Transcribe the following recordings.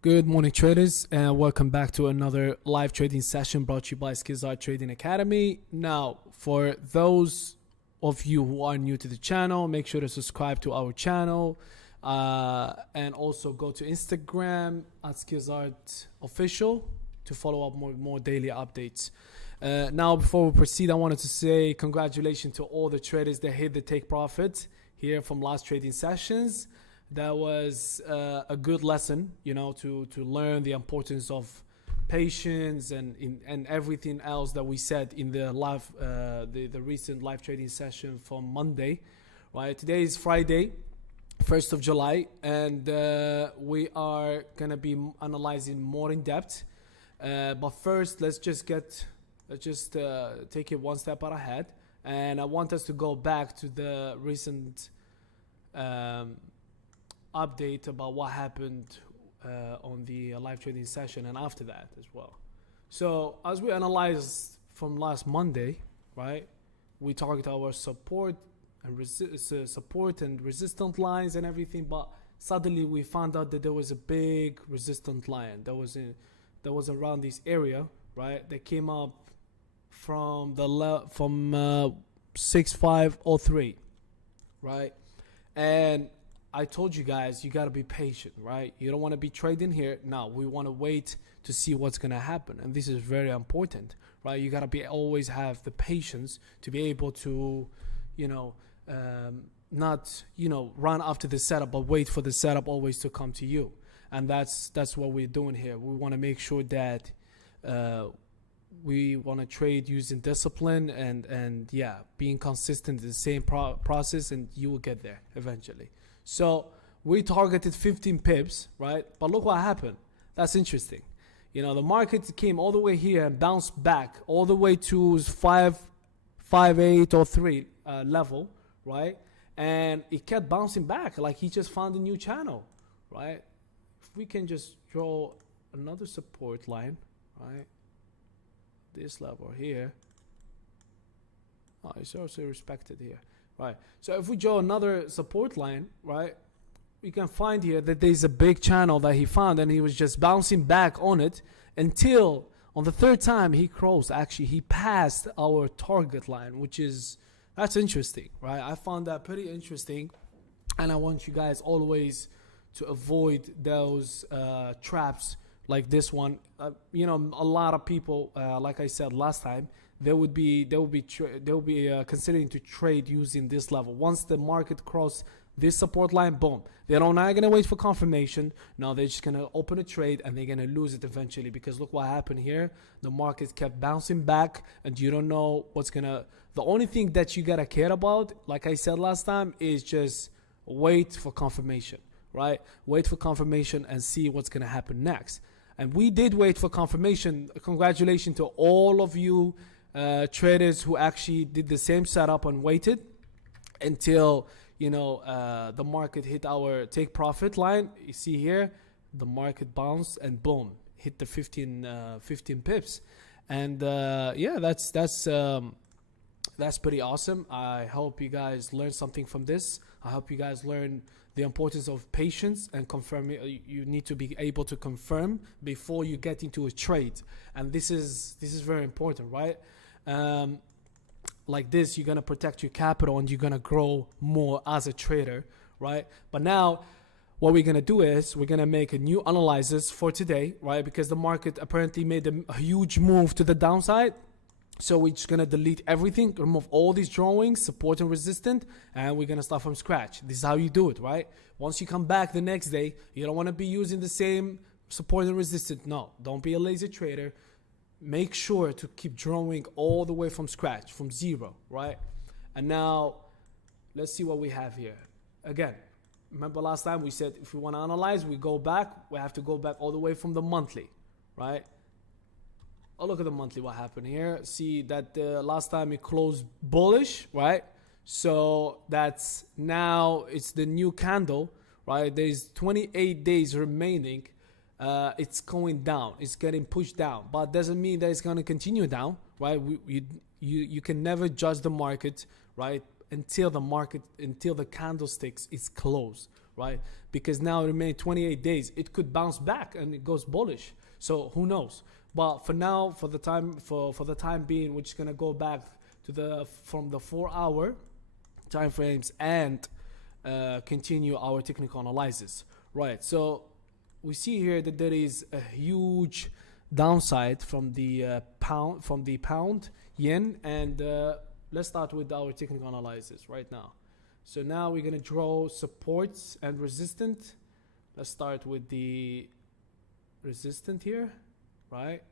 Good morning, traders, and welcome back to another live trading session brought to you by SKILLSART Trading Academy. Now, for those of you who are new to the channel, make sure to subscribe to our channel and also go to Instagram at SKILLSART Official to follow up more daily updates. Now, before we proceed, I wanted to say congratulations to all the traders that hit the take profit here from last trading sessions. That was a good lesson, you know, to learn the importance of patience and everything else that we said in the live the recent live trading session from Monday, right? Today is Friday, 1st of July, and we are gonna be analyzing more in depth. But first, let's just take it one step out ahead, and I want us to go back to the recent update about what happened on the live trading session and after that as well. So as we analyzed from last Monday, right, we target our support and resistant lines and everything, but suddenly we found out that there was a big resistant line that was around this area, right, that came up from the 6503, right? And I told you guys, you got to be patient, right? You don't want to be trading here. Now, we want to wait to see what's going to happen. And this is very important, right? You got to always have the patience to be able to, not, run after the setup, but wait for the setup always to come to you. And that's what we're doing here. We want to make sure that we want to trade using discipline and being consistent in the same process, and you will get there eventually. So we targeted 15 pips, right? But look what happened. That's interesting. The market came all the way here and bounced back all the way to 5.803 level, right? And it kept bouncing back like he just found a new channel, right? If we can just draw another support line, right? This level here. Oh, it's also respected here. Right, so if we draw another support line, right, we can find here that there's a big channel that he found, and he was just bouncing back on it until on the third time he crossed. Actually, he passed our target line, that's interesting, right? I found that pretty interesting, and I want you guys always to avoid those traps like this one. A lot of people, like I said last time, they will be considering to trade using this level. Once the market cross this support line, boom, they're not gonna wait for confirmation. No, they're just gonna open a trade and they're gonna lose it eventually, because look what happened here. The market kept bouncing back, and you don't know the only thing that you gotta care about, like I said last time, is just wait for confirmation, right? Wait for confirmation and see what's gonna happen next. And we did wait for confirmation. Congratulations to all of you traders who actually did the same setup and waited until the market hit our take profit line. You see here, the market bounced and boom, hit the 15 pips. And that's pretty awesome. I hope you guys learned something from this. I hope you guys learn the importance of patience and confirm. You need to be able to confirm before you get into a trade, and this is very important, right? Like this, you're gonna protect your capital and you're gonna grow more as a trader, right? But now what we're gonna do is we're gonna make a new analysis for today, right? Because the market apparently made a huge move to the downside. So we're just gonna delete everything, remove all these drawings, support and resistance, and we're gonna start from scratch. This is how you do it, right? Once you come back the next day, you don't wanna be using the same support and resistance. No, don't be a lazy trader. Make sure to keep drawing all the way from scratch, from zero, right? And now let's see what we have here. Again, remember last time we said if we want to analyze, we have to go back all the way from the monthly, right? Oh, look at the monthly, what happened here. See that last time it closed bullish, right? So that's now, it's the new candle, right? There's 28 days remaining. It's going down, it's getting pushed down, but doesn't mean that it's going to continue down, right? You can never judge the market, right, until the candlesticks is closed, right? Because now it remains 28 days. It could bounce back and it goes bullish. So who knows? But for now, for the time being, we're just gonna go back to from the 4-hour time frames and continue our technical analysis, right? So we see here that there is a huge downside from the pound yen, and let's start with our technical analysis right now. So now we're gonna draw supports and resistance. Let's start with the resistance here, right?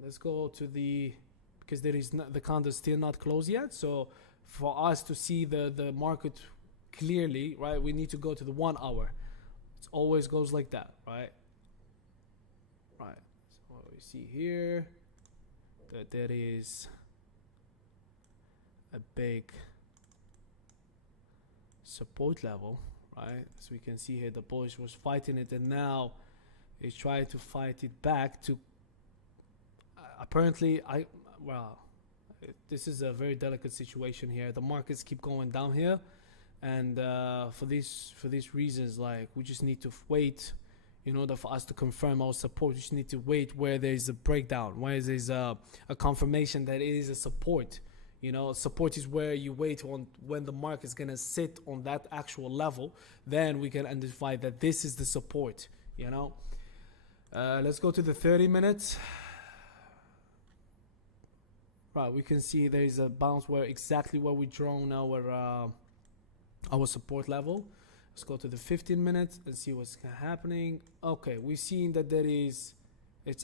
Let's go to because there is the candle is still not closed yet. So for us to see the market clearly, right, we need to go to the 1 hour. It always goes like that, right? Right. So what we see here, that there is a big support level, right? As we can see here, the bullish was fighting it, and now it's trying to fight it back to apparently this is a very delicate situation here. The markets keep going down here, and for these reasons, like, we just need to wait in order for us to confirm our support. We just need to wait where there is a breakdown, where there's a confirmation that it is a support. You know, support is where you wait on when the market is gonna sit on that actual level. Then we can identify that this is the support. You know, let's go to the 30 minutes. Right, we can see there is a bounce where exactly where we drawn our support level. Let's go to the 15 minutes and see what's happening. Okay, we've seen that it's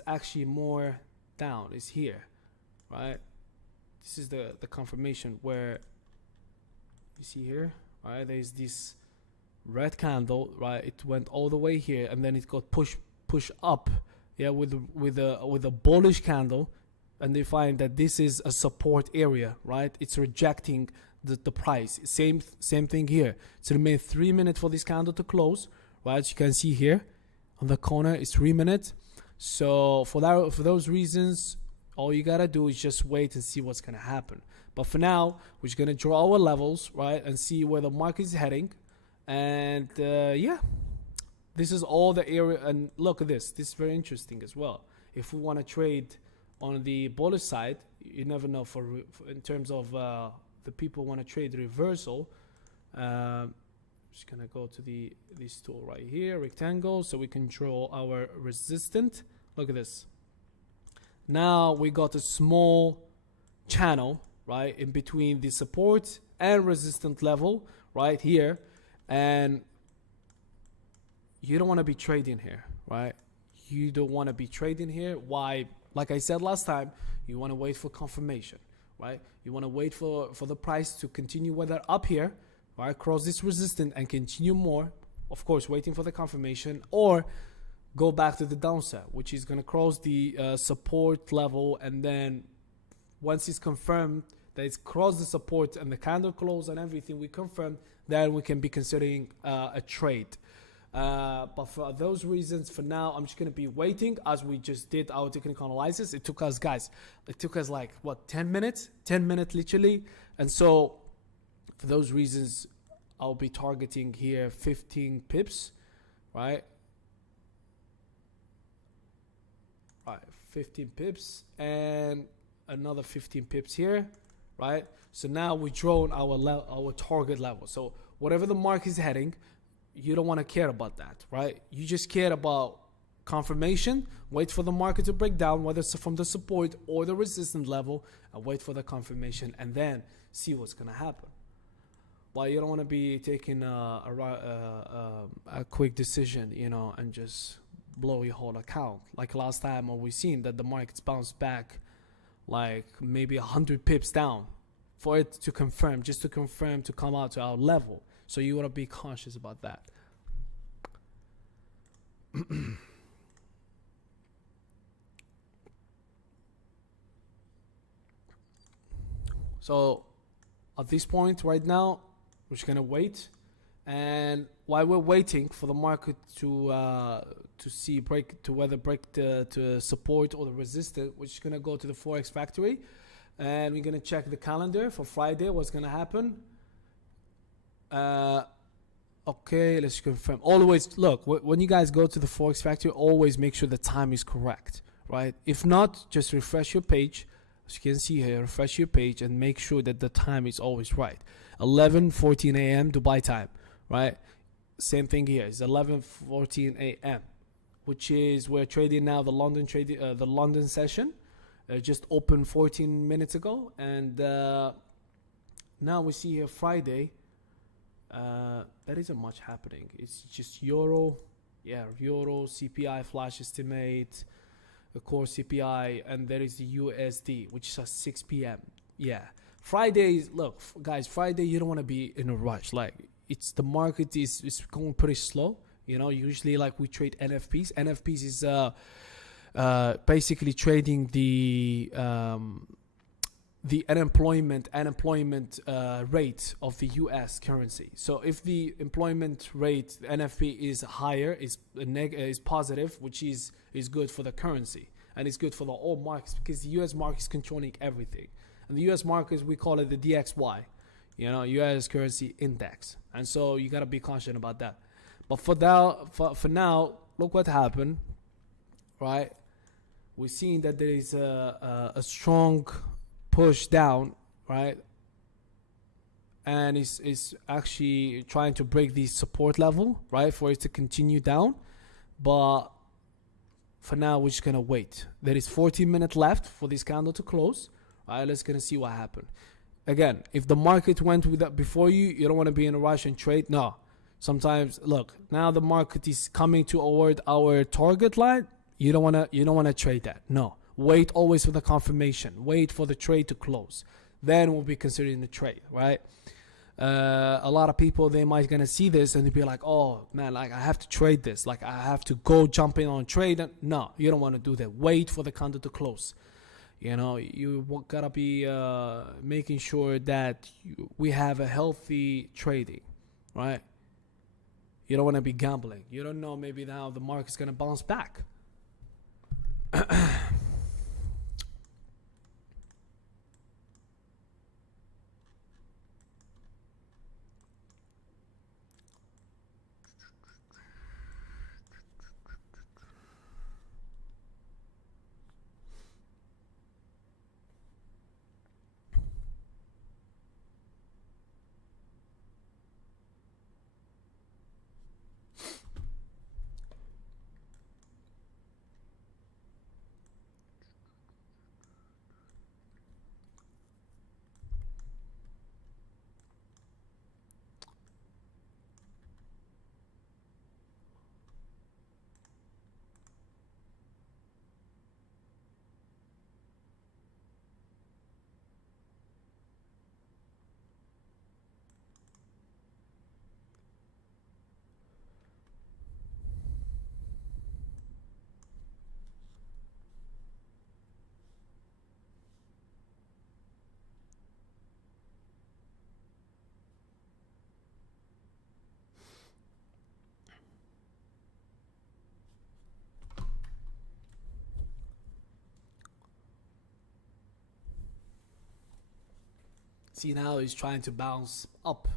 actually more down. It's here, right? This is the confirmation where you see here, right? There's this red candle, right? It went all the way here, and then it got push up, yeah, with a bullish candle. And they find that this is a support area, right? It's rejecting the price. Same thing here. It's remain 3 minutes for this candle to close, right? As you can see here on the corner, it's 3 minutes. So for those reasons, all you gotta do is just wait and see what's gonna happen. But for now, we're just gonna draw our levels, right, and see where the market is heading. And yeah, this is all the area. And look at this. This is very interesting as well. If we want to trade on the bullish side, you never know in terms of the people want to trade reversal. Just gonna go to this tool right here, rectangle, so we can draw our resistance. Look at this. Now we got a small channel, right, in between the support and resistance level right here, and you don't want to be trading here, right? You don't want to be trading here. Why? Like I said last time, you want to wait for confirmation, right? You want to wait for the price to continue whether up here, right, cross this resistance and continue more, of course waiting for the confirmation, or go back to the downside, which is going to cross the support level, and then once it's confirmed that it's crossed the support and the candle close and everything we confirmed, then we can be considering a trade. But for those reasons, for now, I'm just going to be waiting as we just did our technical analysis. It took us, guys, like, what, 10 minutes? 10 minutes, literally. And so for those reasons, I'll be targeting here 15 pips, right? Right, 15 pips and another 15 pips here, right? So now we've drawn our target level. So whatever the market is heading, you don't want to care about that, right? You just care about confirmation, wait for the market to break down, whether it's from the support or the resistance level, and wait for the confirmation, and then see what's going to happen. Well, you don't want to be taking a quick decision, you know, and just blow your whole account. Like last time, we've seen that the markets bounced back like maybe 100 pips down for it to confirm, just to confirm to come out to our level. So you want to be conscious about that. So at this point right now, we're just going to wait And while we're waiting for the market to see whether break to support or the resistance, we're just gonna go to the Forex factory, and we're gonna check the calendar for Friday. What's gonna happen? Okay, let's confirm. Always look when you guys go to the Forex factory. Always make sure the time is correct, right? If not, just refresh your page. As you can see here, refresh your page and make sure that the time is always right. 11:14 a.m. Dubai time, right? Same thing here. It's 11:14 a.m., which is we're trading now the London session. Just opened 14 minutes ago, and now we see here Friday. There isn't much happening. It's just euro, euro CPI flash estimate, the core CPI, and there is the USD, which is at 6 p.m. Yeah, Fridays. Look, guys, Friday you don't want to be in a rush. Like it's the market is going pretty slow. You know, usually like we trade NFPs. NFPs is basically trading the unemployment rate of the US currency. So if the employment rate, the NFP, is higher, is positive, which is good for the currency, and it's good for the all markets, because the US market is controlling everything. And the US markets, we call it the DXY, you know, US currency index. And so you got to be cautious about that. But for now, look what happened, right? We're seeing that there is a strong push down, right? And it's actually trying to break the support level, right, for it to continue down. But for now, we're just gonna wait. There is 14 minutes left for this candle to close. All right, let's gonna see what happened. Again, if the market went with that before you don't want to be in a rush and trade. No, sometimes look, now the market is coming toward our target line. You don't wanna trade that. No. Wait always for the confirmation. Wait for the trade to close. Then we'll be considering the trade, right? A lot of people, they might gonna see this and they'll be like, oh man, like I have to trade this. Like I have to go jump in on trade. No, you don't want to do that. Wait for the candle to close. You know, you gotta be making sure that we have a healthy trading, right? You don't want to be gambling. You don't know, maybe now the market's gonna bounce back. See, now he's trying to bounce up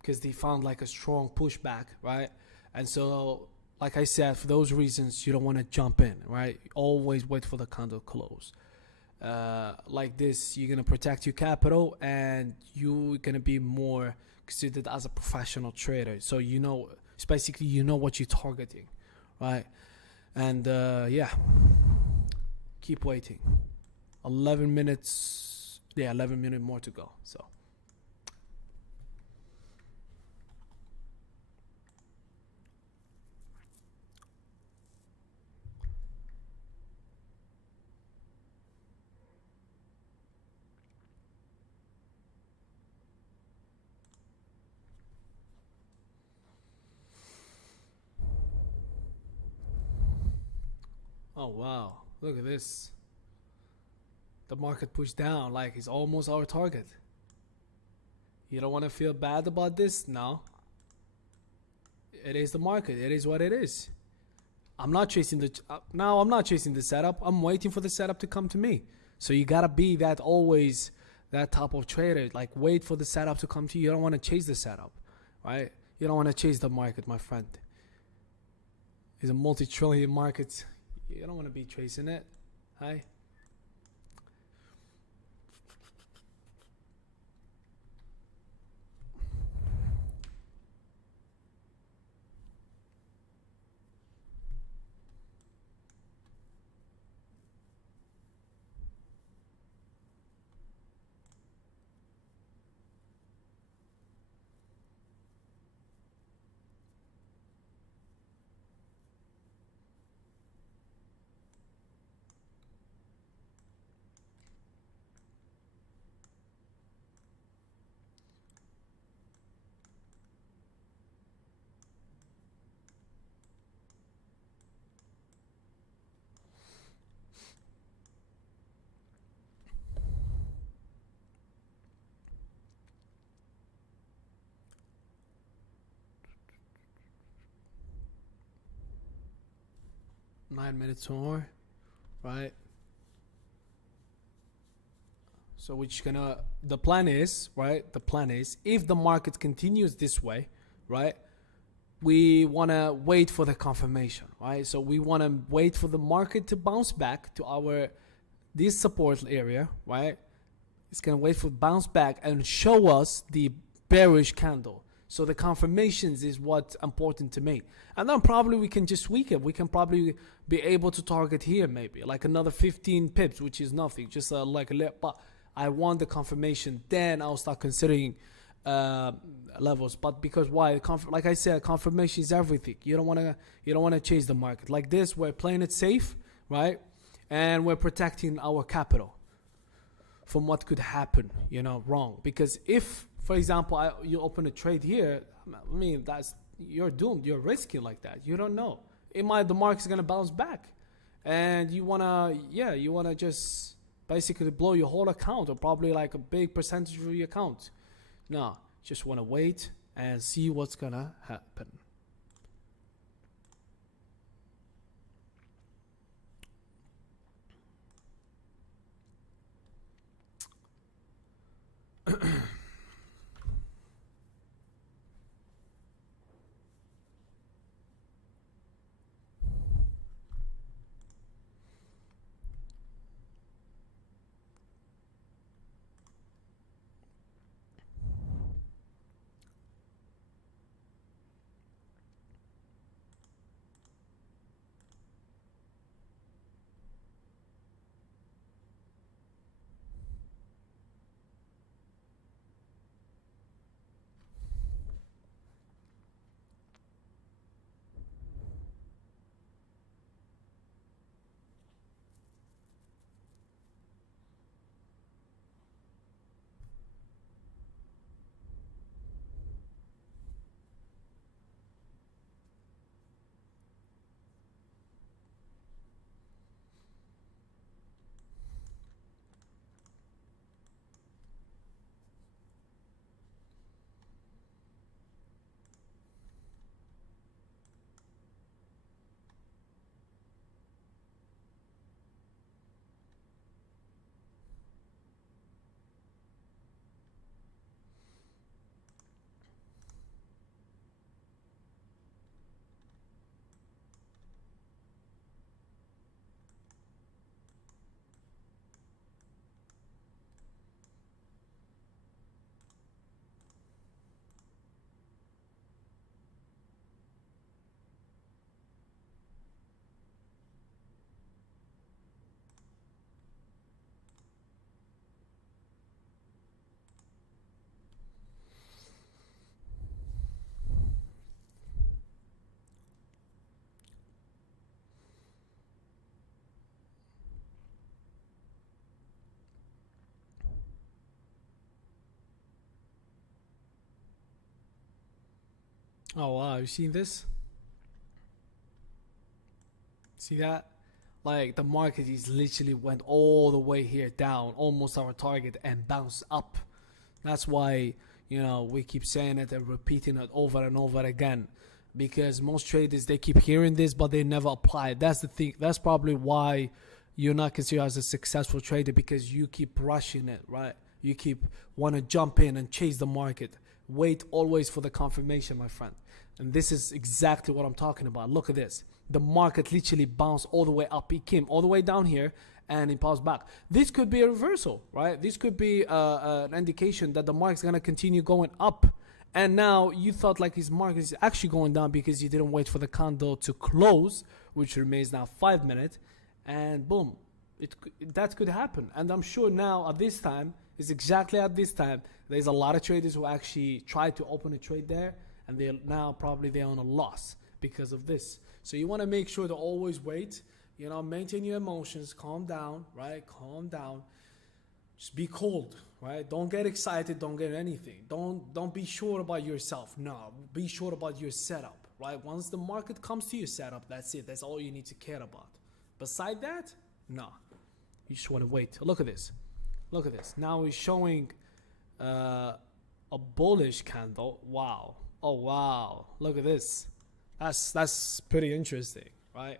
because they found like a strong pushback, right? And so, like I said, for those reasons, you don't want to jump in, right? Always wait for the candle close. Like this, you're gonna protect your capital, and you're gonna be more considered as a professional trader. So you know, it's basically you know what you're targeting, right? And yeah, keep waiting. 11 minutes. Yeah, 11 minutes more to go. So. Oh wow, look at this. The market pushed down like it's almost our target. You don't want to feel bad about this? No. It is the market. It is what it is. I'm not chasing the now. I'm not chasing the setup. I'm waiting for the setup to come to me. So you gotta be that always that type of trader. Like wait for the setup to come to you. You don't want to chase the setup, right? You don't want to chase the market, my friend. It's a multi-trillion market. You don't want to be chasing it. Hi. Nine minutes more, right? So which gonna the plan is, right? The plan is if the market continues this way, right? We wanna wait for the confirmation, right? So we wanna wait for the market to bounce back to our this support area, right? It's gonna wait for bounce back and show us the bearish candle. So the confirmations is what's important to me. And then probably we can just tweak it. We can probably be able to target here maybe like another 15 pips, which is nothing, just like a little, but I want the confirmation. Then I'll start considering levels. But because why? Like I said, confirmation is everything. You don't wanna chase the market. Like this, we're playing it safe, right? And we're protecting our capital from what could happen, wrong. Because if, for example, you open a trade here, I mean, you're doomed. You're risking like that. You don't know. The market's gonna bounce back, and you wanna just basically blow your whole account, or probably like a big percentage of your account. No, just wanna wait and see what's gonna happen. Oh wow, you seen this? See that? Like the market is literally went all the way here down, almost our target, and bounced up. That's why we keep saying it and repeating it over and over again. because most traders, they keep hearing this, but they never apply it. That's the thing. That's probably why you're not considered as a successful trader, because you keep rushing it, right? You keep want to jump in and chase the market. Wait always for the confirmation, my friend. And this is exactly what I'm talking about. Look at this. The market literally bounced all the way up. It came all the way down here and it bounced back. This could be a reversal, right? This could be an indication that the market's going to continue going up. And now you thought like his market is actually going down because you didn't wait for the candle to close, which remains now 5 minutes. And boom, that could happen. And I'm sure now at this time, is exactly at this time, there's a lot of traders who actually tried to open a trade there, and they're now probably they're on a loss because of this. So you want to make sure to always wait, you know, maintain your emotions, calm down, right? Calm down. Just be cold, right? Don't get excited, don't get anything. Don't be sure about yourself. No, be sure about your setup, right? Once the market comes to your setup, that's it. That's all you need to care about. Beside that, no. You just want to wait. Look at this. Look at this. Now he's showing a bullish candle. Wow. Oh, wow. Look at this. That's pretty interesting, right?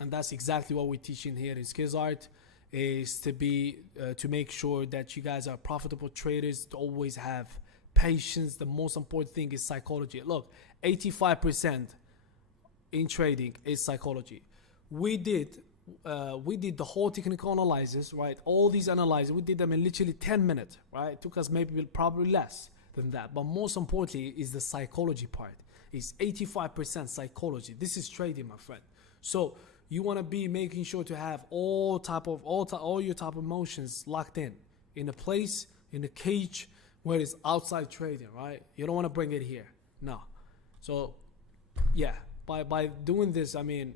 And that's exactly what we're teaching here in SKILLSART, is to be to make sure that you guys are profitable traders, to always have patience. The most important thing is psychology. Look, 85% in trading is psychology. We did the whole technical analysis, right? All these analyses, we did them in literally 10 minutes, right? It took us maybe probably less than that. But most importantly is the psychology part. It's 85% psychology. This is trading, my friend. So you want to be making sure to have all your type of emotions locked in a place, in a cage where it's outside trading, right? You don't want to bring it here. No. So yeah, by doing this, I mean,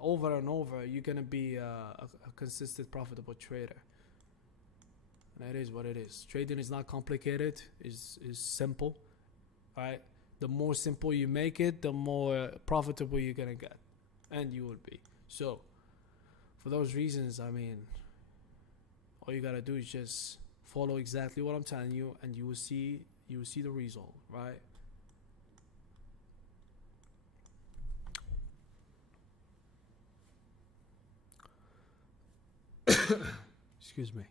over and over, you're gonna be a consistent, profitable trader. And it is what it is. Trading is not complicated. Is simple, right? The more simple you make it, the more profitable you're gonna get, and you will be. So, for those reasons, I mean, all you gotta do is just follow exactly what I'm telling you, and you will see the result, right? Excuse me.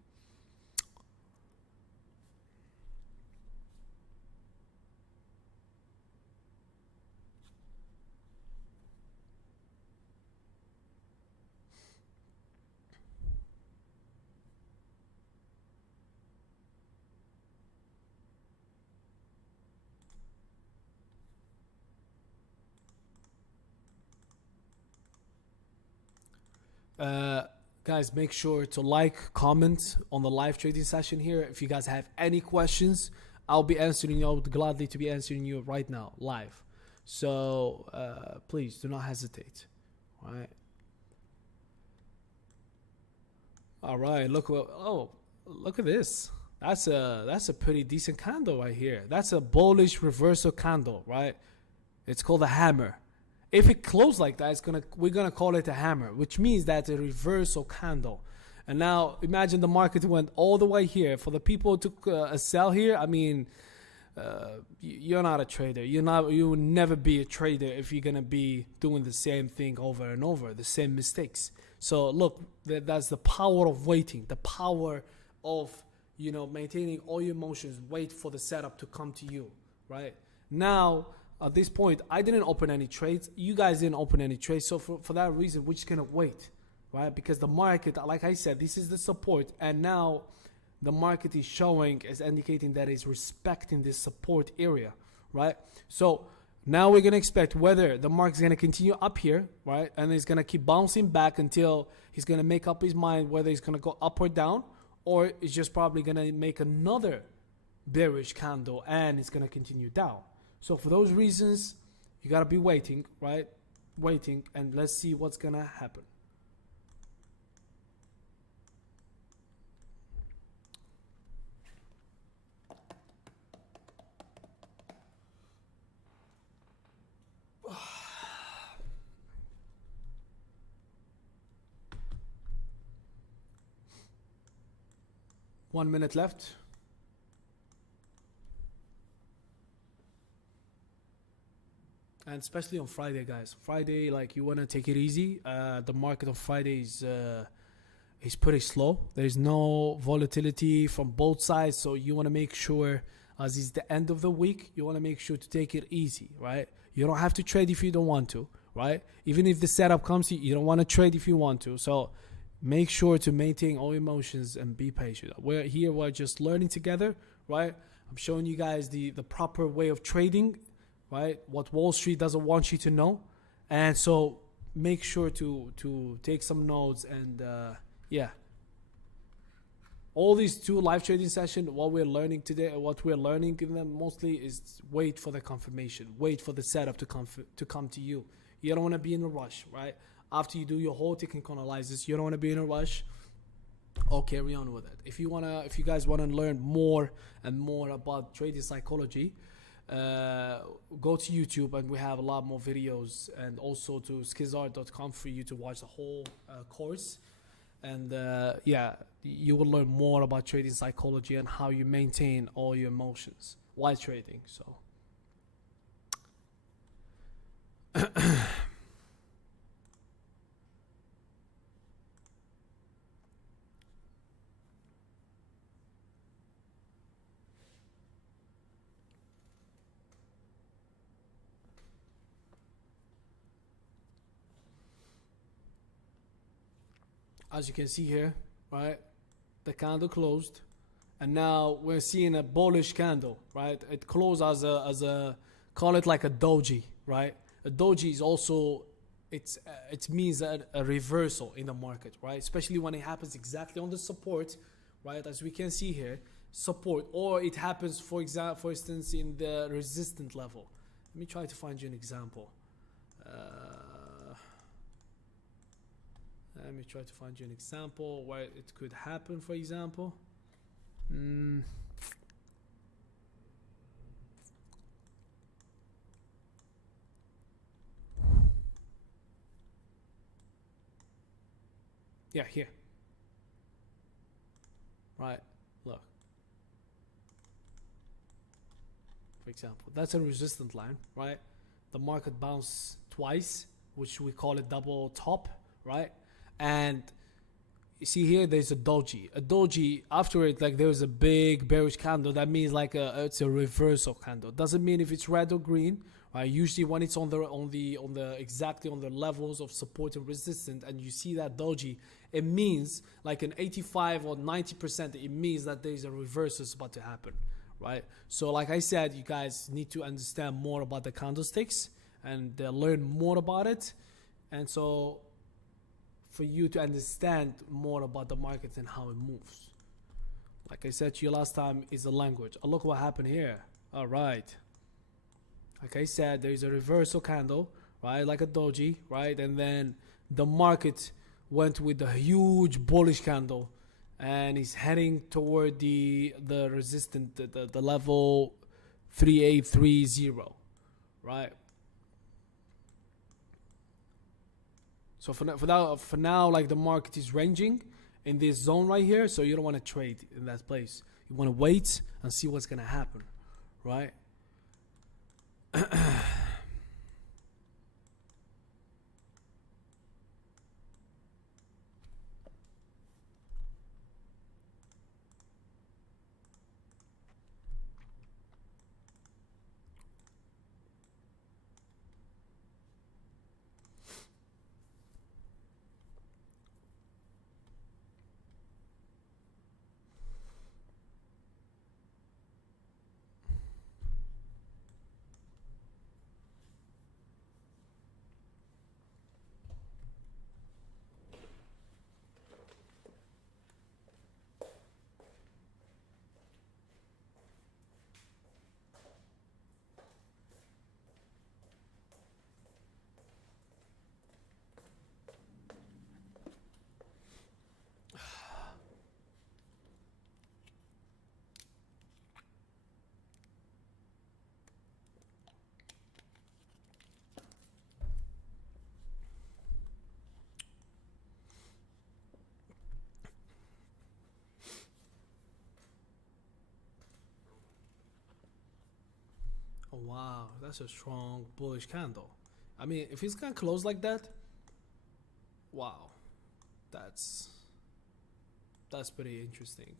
Guys, make sure to like, comment on the live trading session here. If you guys have any questions, I'll be answering you. I would gladly to be answering you right now, live. So please do not hesitate. All right. All right. Look at this. That's a pretty decent candle right here. That's a bullish reversal candle, right? It's called a hammer. If it closed like that, we're gonna call it a hammer, which means that's a reversal candle. And now imagine the market went all the way here. For the people who took a sell here, I mean, you're not a trader. You will never be a trader if you're gonna be doing the same thing over and over, the same mistakes. So look, that's the power of waiting, the power of, you know, maintaining all your emotions. Wait for the setup to come to you, right? Now, at this point, I didn't open any trades. You guys didn't open any trades. So for that reason, we're just going to wait, right? Because the market, like I said, this is the support. And now the market is showing, is indicating that it's respecting this support area, right? So now we're going to expect whether the market's going to continue up here, right? And it's going to keep bouncing back until he's going to make up his mind whether he's going to go up or down, or it's just probably going to make another bearish candle and it's going to continue down. So for those reasons, you got to be waiting, right? Waiting, and let's see what's going to happen. One minute left. And especially on Friday, guys. Friday, like, you want to take it easy. The market on Friday is pretty slow. There's no volatility from both sides, so you want to make sure, as it's the end of the week, you want to make sure to take it easy, right? You don't have to trade if you don't want to, right? Even if the setup comes, you don't want to trade if you want to. So make sure to maintain all emotions and be patient. We're just learning together, right? I'm showing you guys the proper way of trading, right? What Wall Street doesn't want you to know. And so make sure to take some notes and yeah. All these 2 live trading sessions, what we're learning today, what we're learning in them mostly is wait for the confirmation, wait for the setup to come to you. You don't want to be in a rush, right? After you do your whole technical analysis, you don't want to be in a rush. Or carry on with it. If you guys wanna learn more and more about trading psychology, go to YouTube, and we have a lot more videos, and also to SKILLSART.com for you to watch the whole course. And yeah, you will learn more about trading psychology and how you maintain all your emotions while trading. So as you can see here, right, the candle closed, and now we're seeing a bullish candle, right? It closed as a call it like a doji, right? A doji is also, it means a reversal in the market, right? Especially when it happens exactly on the support, right? As we can see here, support, or it happens, for instance, in the resistant level. Let me try to find you an example. Let me try to find you an example where it could happen, for example. Yeah, here. Right, look. For example, that's a resistant line, right? The market bounced twice, which we call it double top, right? And you see here, there's a doji. A doji, after it, like, there's a big bearish candle. That means like it's a reversal candle. Doesn't mean if it's red or green. Right? Usually when it's on the exactly on the levels of support and resistance, and you see that doji, it means like an 85 or 90%. It means that there's a reversal is about to happen, right? So like I said, you guys need to understand more about the candlesticks and learn more about it, and so for you to understand more about the market and how it moves. Like I said to you last time, is the language. Oh, look what happened here. All right. Like I said, there's a reversal candle, right? Like a doji, right? And then the market went with a huge bullish candle, and is heading toward the resistant, the level 3830, right? So for now, like, the market is ranging in this zone right here. So you don't want to trade in that place. You want to wait and see what's gonna happen, right? Oh wow, that's a strong bullish candle. I mean, if it's gonna close like that, wow, that's that's pretty interesting.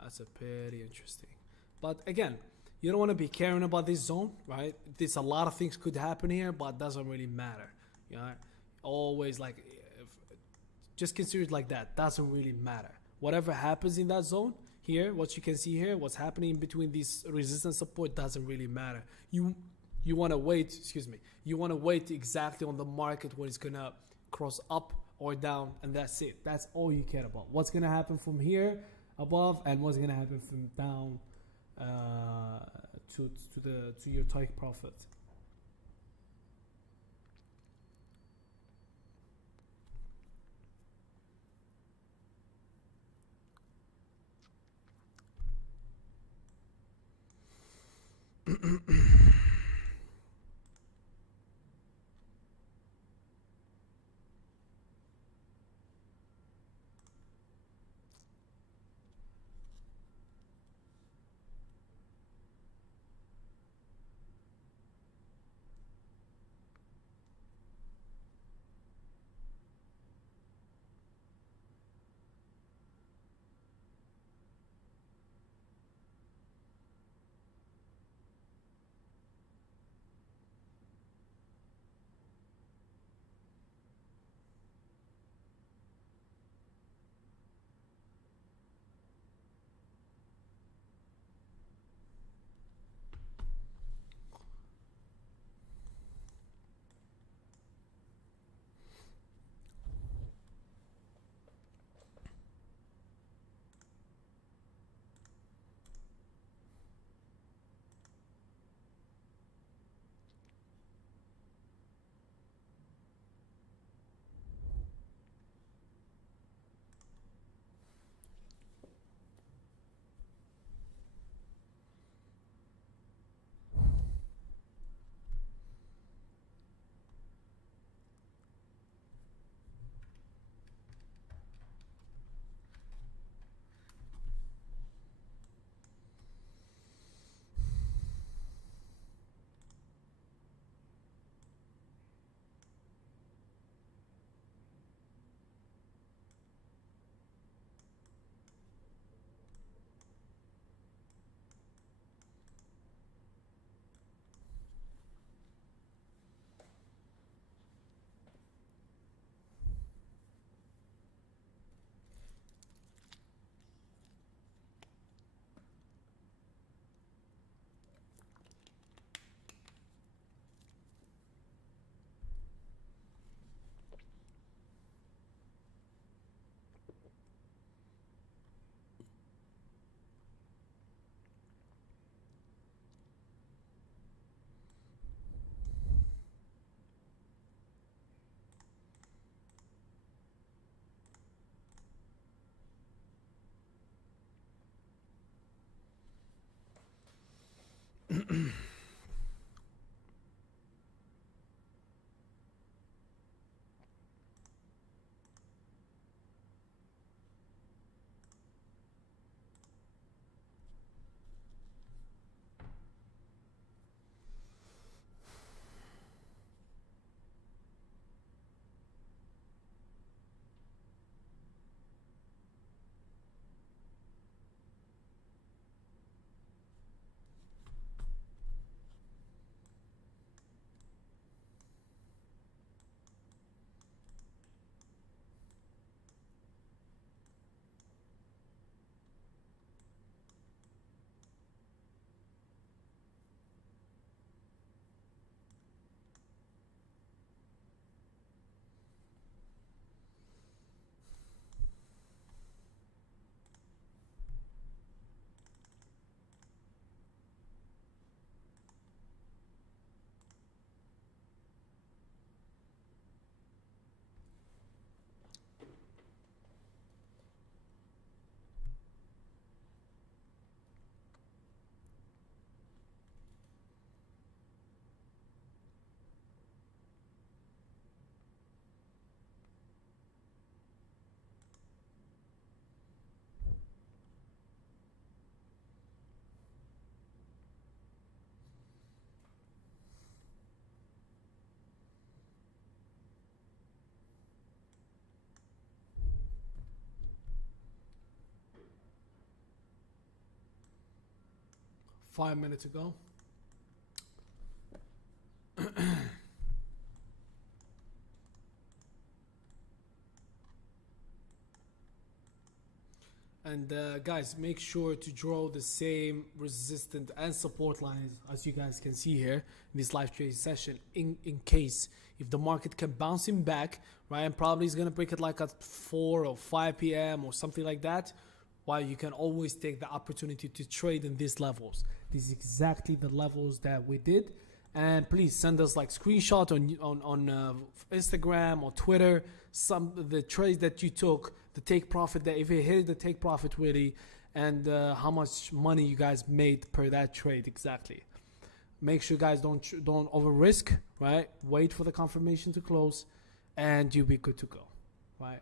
That's a pretty interesting. But again, you don't want to be caring about this zone, right? There's a lot of things could happen here, but it doesn't really matter. You know, always like, just consider it like that. Doesn't really matter. Whatever happens in that zone here, what you can see here, what's happening between these resistance support doesn't really matter. You want to wait. Excuse me. You want to wait exactly on the market when it's gonna cross up or down, and that's it. That's all you care about. What's gonna happen from here above, and what's gonna happen from down to your take profit. 5 minutes ago. And guys, make sure to draw the same resistance and support lines as you guys can see here in this live trading session, in case if the market can bouncing back, right, and probably is gonna break it like at 4 or 5 p.m. or something like that. While you can always take the opportunity to trade in these levels. This is exactly the levels that we did. And please send us like screenshot on Instagram or Twitter, some of the trades that you took, the take profit, that if it hit the take profit really, and how much money you guys made per that trade exactly. Make sure guys don't over risk, right? Wait for the confirmation to close and you'll be good to go, right?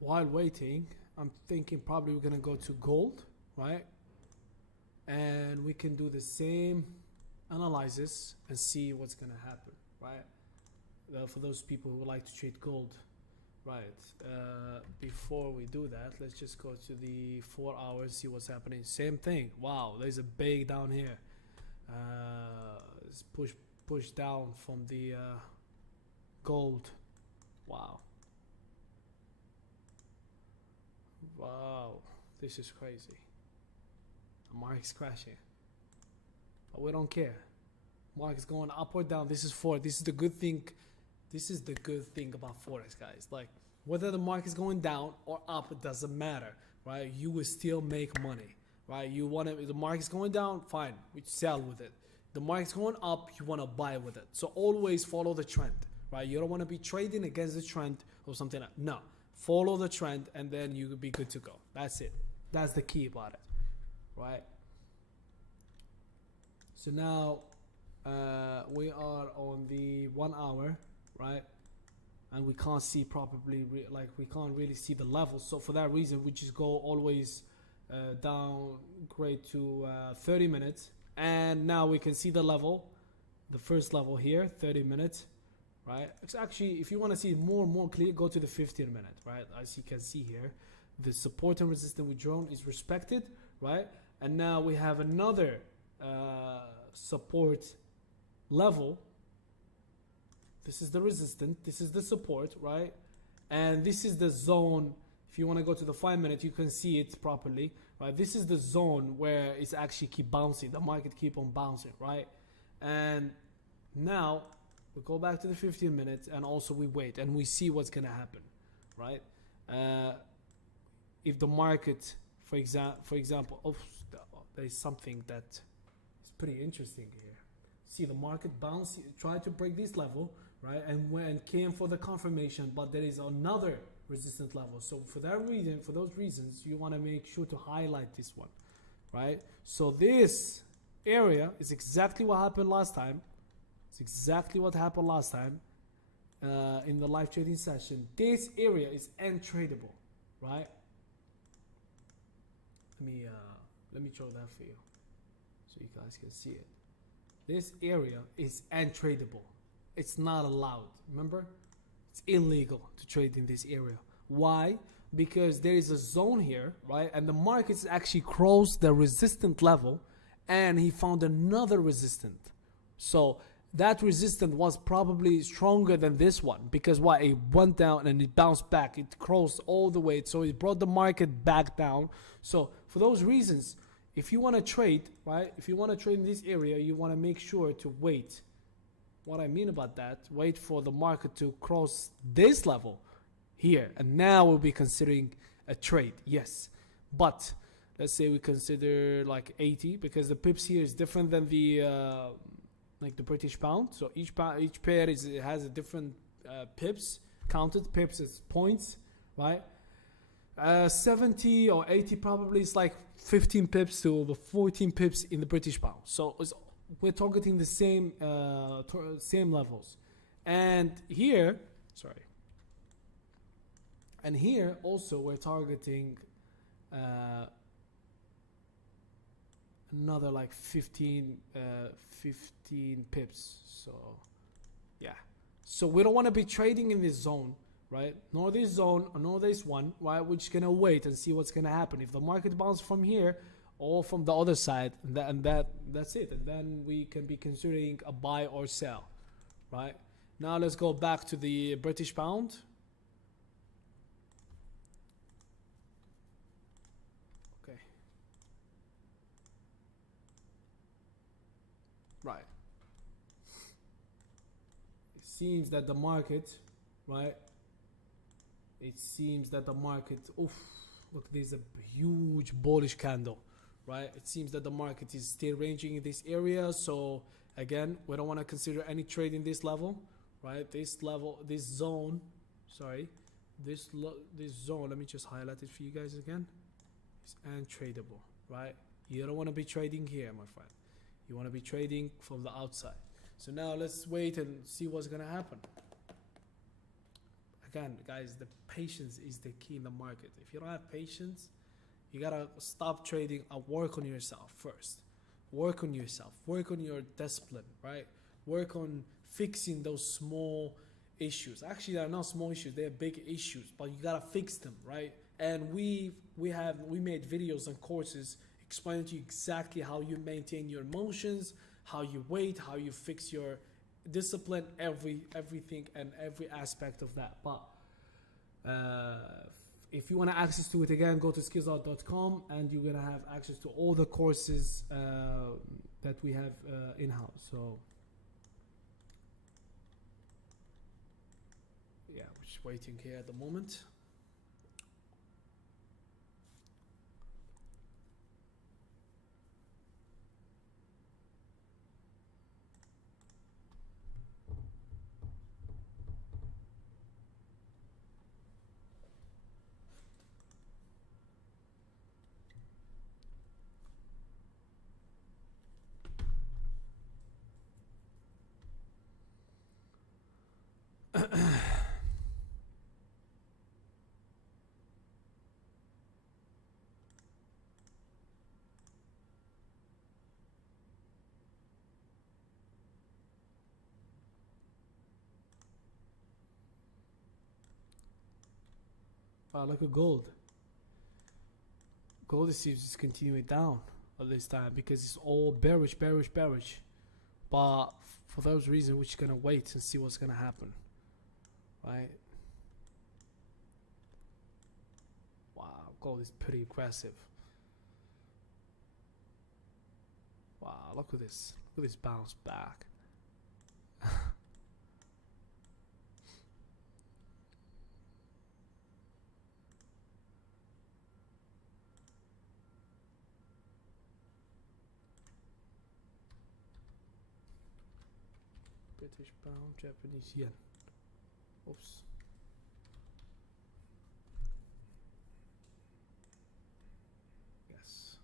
While waiting, I'm thinking probably we're gonna go to gold, right? And we can do the same analysis and see what's gonna happen, right? For those people who would like to trade gold, right? Before we do that, let's just go to the 4 hours, see what's happening. Same thing. Wow, there's a big down here. It's push down from the gold. Wow. Wow, this is crazy. The market's crashing, but we don't care. Market's going up or down. This is Forex. This is the good thing. This is the good thing about Forex, guys. Like whether the market's going down or up, it doesn't matter, right? You will still make money, right? You want to. The market's going down, fine. We sell with it. The market's going up, you want to buy with it. So always follow the trend, right? You don't want to be trading against the trend or something like that. No. Follow the trend and then you will be good to go. That's it. That's the key about it, right? So now we are on the 1 hour, right? And we can't see properly, like we can't really see the levels. So for that reason, we just go always downgrade to 30 minutes. And now we can see the level, the first level here, 30 minutes. Right? It's actually, if you want to see more clear, go to the 15 minute, right? As you can see here, the support and resistance withdrawn is respected, right? And now we have another support level. This is the resistance, this is the support, right? And this is the zone. If you want to go to the 5 minute, you can see it properly, right? This is the zone where it's actually keep bouncing. The market keep on bouncing, right? And now we go back to the 15 minutes and also we wait and we see what's going to happen, right? If the market, for example, oh, there is something that is pretty interesting here. See the market bounce, try to break this level, right? And when came for the confirmation, but there is another resistance level. So for that reason, for those reasons, you want to make sure to highlight this one, right? So this area is exactly what happened last time. It's exactly what happened last time in the live trading session. This area is untradable, right? Let me show that for you so you guys can see it. This area is untradable. It's not allowed. Remember, it's illegal to trade in this area. Why? Because there is a zone here, right? And the markets actually crossed the resistant level, and he found another resistant. So that resistance was probably stronger than this one, because what, it went down and it bounced back, it crossed all the way, so it brought the market back down. So for those reasons, if you want to trade, right? If you want to trade in this area, you want to make sure to wait. What I mean about that, wait for the market to cross this level here, and now we'll be considering a trade. Yes, but let's say we consider like 80, because the pips here is different than the like the British pound. So each pair has a different pips counted. Pips is points, right? 70 or 80 probably is like 15 pips to over 14 pips in the British pound. So we're targeting the same same levels. And here, sorry. And here also we're targeting another like 15 pips. So yeah, so we don't want to be trading in this zone, right? Nor this zone, nor this one, right? We're just gonna wait and see what's gonna happen. If the market bounces from here or from the other side, that's it, and then we can be considering a buy or sell, right? Now let's go back to the British pound. Okay, right. It seems that the market, right? It seems that the market, oof, look, there's a huge bullish candle, right? It seems that the market is still ranging in this area. So again, we don't want to consider any trade in this level, right? This level, this zone, sorry, this zone, let me just highlight it for you guys again. It's untradable, right? You don't want to be trading here, my friend. You want to be trading from the outside. So now let's wait and see what's going to happen. Again, guys, the patience is the key in the market. If you don't have patience, you gotta stop trading and work on yourself first. Work on yourself. Work on your discipline, right? Work on fixing those small issues. Actually, they're not small issues; they're big issues. But you gotta fix them, right? And we made videos and courses explaining to you exactly how you maintain your emotions, how you wait, how you fix your discipline, everything and every aspect of that. But if you want to access to it, again, go to skillsart.com and you're gonna have access to all the courses that we have in-house. So yeah, we're just waiting here at the moment. Look at gold. Gold seems to continue down at this time because it's all bearish. But for those reasons, we're just gonna wait and see what's gonna happen, right? Wow, gold is pretty aggressive. Wow, look at this. Look at this bounce back. British pound, Japanese yen. Oops. Yes.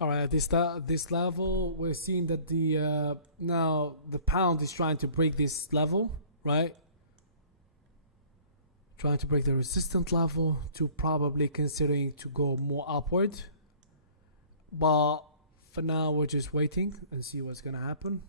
All right, this level, we're seeing that the now the pound is trying to break this level, right? Trying to break the resistance level to probably considering to go more upward. But for now, we're just waiting and see what's gonna happen.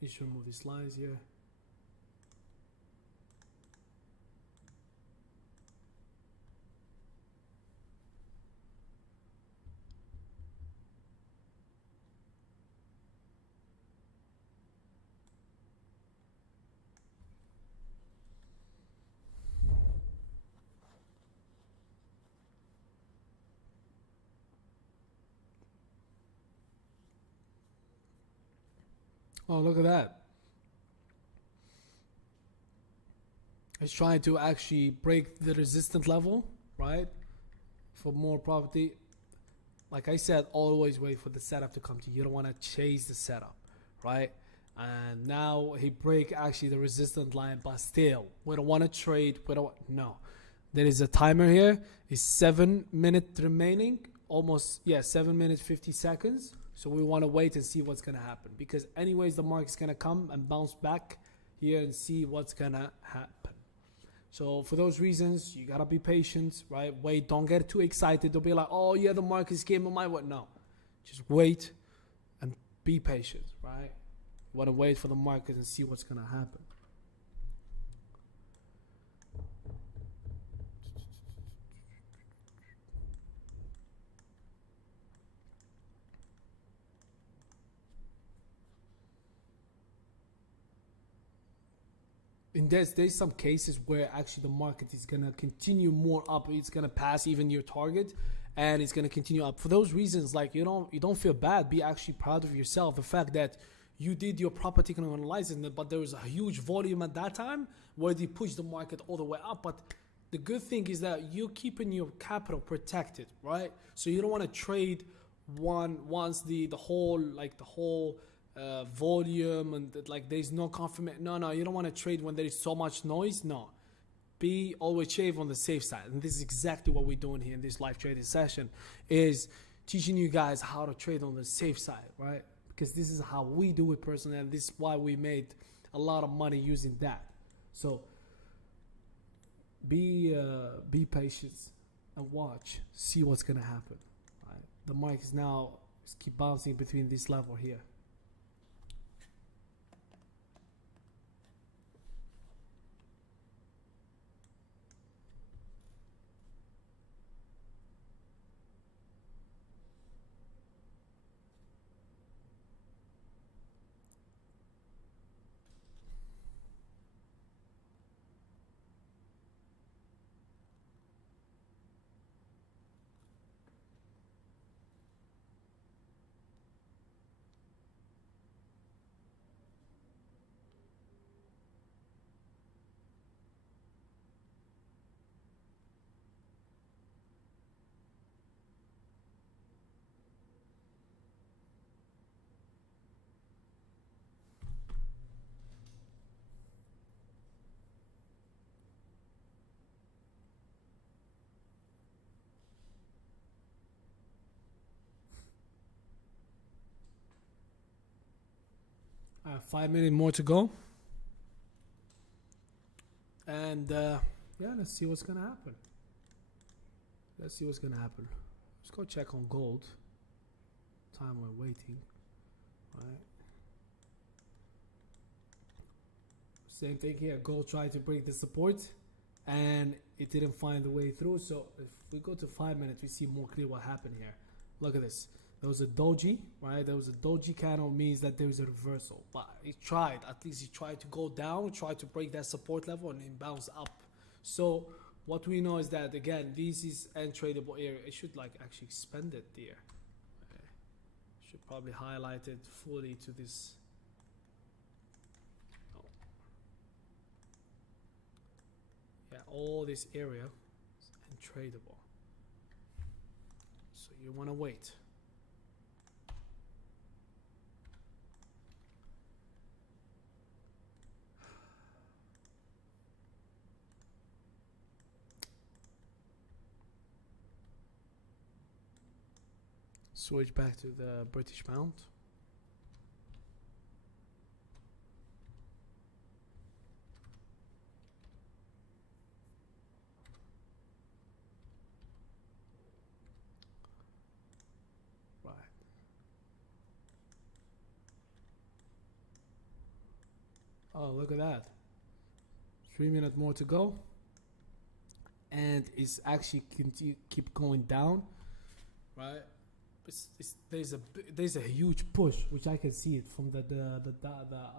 You should remove these lines here. Oh, look at that. It's trying to actually break the resistance level, right? For more property. Like I said, always wait for the setup to come to you. You don't want to chase the setup, right? And now he break actually the resistance line, but still, we don't want to trade. We don't, no. There is a timer here. It's 7 minutes remaining. Almost, yeah, 7 minutes, 50 seconds. So we want to wait and see what's going to happen. Because anyways, the market's going to come and bounce back here and see what's going to happen. So for those reasons, you got to be patient, right? Wait, don't get too excited. Don't be like, oh yeah, the market's came on my way. No, just wait and be patient, right? You want to wait for the market and see what's going to happen. And there's some cases where actually the market is going to continue more up. It's going to pass even your target and it's going to continue up. For those reasons, like you don't feel bad. Be actually proud of yourself. The fact that you did your proper technical analysis, but there was a huge volume at that time where they pushed the market all the way up. But the good thing is that you're keeping your capital protected, right? So you don't want to trade once the whole volume and like there's no confirmation. No, you don't want to trade when there is so much noise. No, be always trade on the safe side. And this is exactly what we're doing here in this live trading session, is teaching you guys how to trade on the safe side, right? Because this is how we do it personally, and this is why we made a lot of money using that. So be patient and watch, see what's gonna happen. Right? The market is now keep bouncing between this level here. Right, 5 minutes more to go. And yeah, let's see what's gonna happen. Let's see what's gonna happen. Let's go check on gold. Time we're waiting. Right. Same thing here. Gold tried to break the support and it didn't find the way through. So if we go to 5 minutes, we see more clear what happened here. Look at this. There was a doji, right? There was a doji candle, means that there was a reversal. But it tried, at least it tried to go down, tried to break that support level and then bounce up. So what we know is that, again, this is untradable area. It should like actually expand it there. Okay. Should probably highlight it fully to this. Oh. Yeah, all this area is untradable. So you want to wait. Switch back to the British pound. Right. Oh, look at that. 3 minutes more to go. And it's actually keep going down, right? There's a huge push, which I can see it from the